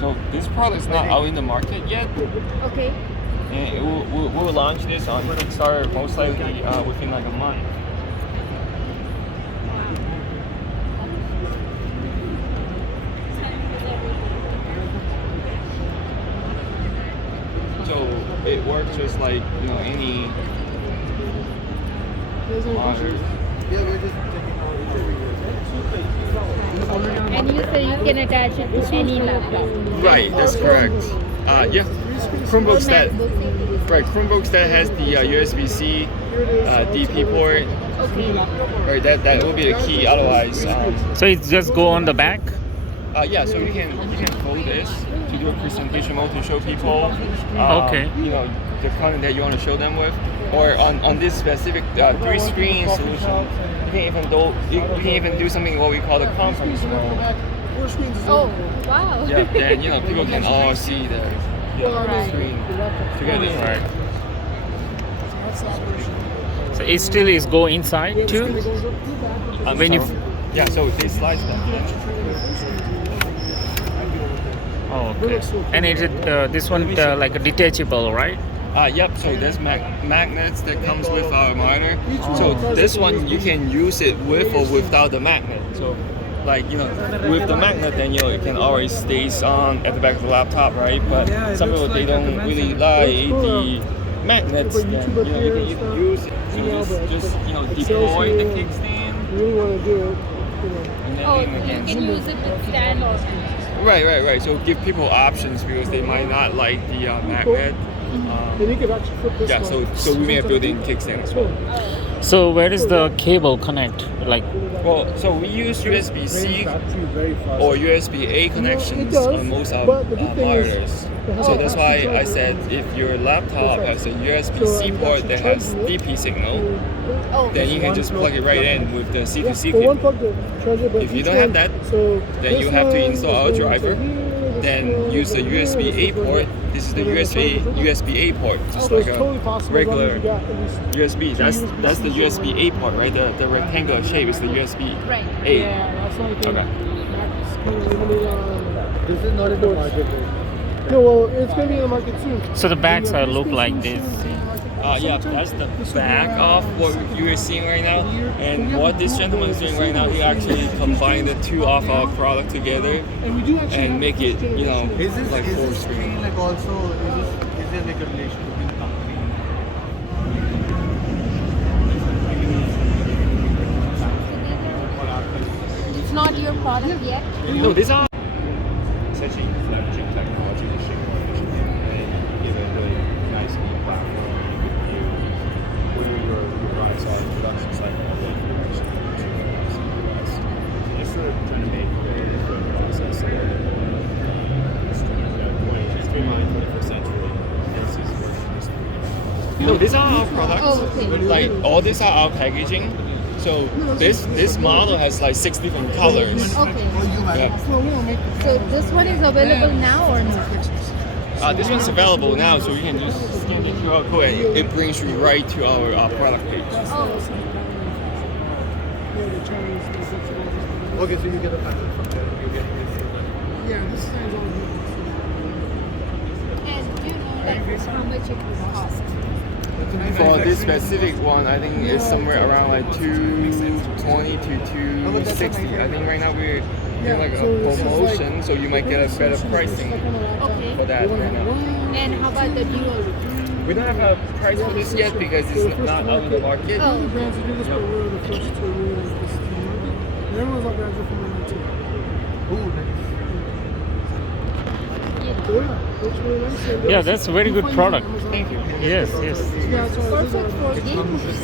So this product is not out in the market yet, Okay. and we'll launch this on Kickstarter most likely within like a month. So it works just like any monitor. And you say you can attach it to any laptop. Right, that's correct. Yeah, Chromebooks that Chromebooks that has the USB-C DP port. Okay. Right, that will be the key. Otherwise, So it just go on the back? yeah. So you can fold this to do a presentation mode to show people. Okay. The content that you want to show them with, or on this specific 3-screen solution, you can even do something what we call the conference mode. Oh, wow. Yeah, then people can all see the screen together. Right. So it still is go inside too? When you... Yeah, so they slice them. Oh, okay. And it is this one like a detachable, right? Yep, so there's magnets that comes with our monitor. So this one you can use it with or without the magnet. So with the magnet, then it can always stays on at the back of the laptop, right? But some people they don't really like the magnets. Then you can use it to just deploy the kickstand. And then Oh, you can use it to stand or something. Right. So give people options because they might not like the magnet. Yeah, so we may build in kickstand as well. So where is the cable connect? Like, Well, so we use USB-C or USB-A connections on most of our monitors. So that's why I said if your laptop has a USB-C port that has DP signal, then you can just plug it right in with the C2C cable. If you don't have that, then you have to install our driver, then use the USB-A port. This is the USB-A port, just like a regular USB. That's the USB-A port, right? The rectangular shape is the USB-A. Right. Okay. This is not in the market. No, well, it's going to be in the market soon. so the backs are look like this. Yeah, that's the back of what you are seeing right now. And what this gentleman is doing right now, he actually combined the two of our product together and make it, Is this like full screen. screen like also is there like a relation between the company It's not your product yet. No, these are essentially leveraging technology to shape more efficiently and give a really nice neat platform you can view where your products are in the production cycle and what you're actually consumers. Just sort of trying to make the process streamline 21st century versus working no, these are our products. Oh, okay. Like all these are our packaging. So this model has like 6 different colors. Okay. Yeah. So this one is available now or not? This one's available now, so you can just scan the QR code and it brings you right to our product page. Oh, Okay, so you get the panel from there. You get this. and do you know like how much it will cost? For this specific one, I think it's somewhere around like 220 to 260. I think right now we're doing like a promotion, so you might get a better pricing Okay. for that right now. And how about the dual? We don't have a price for this yet because it's not out in the market. Oh, Brands that do this, but we're the first to realize this is the market. And everyone's like brands from the too. Ooh, nice. Yeah, that's a very good product. Thank you. Yes. perfect for gamers.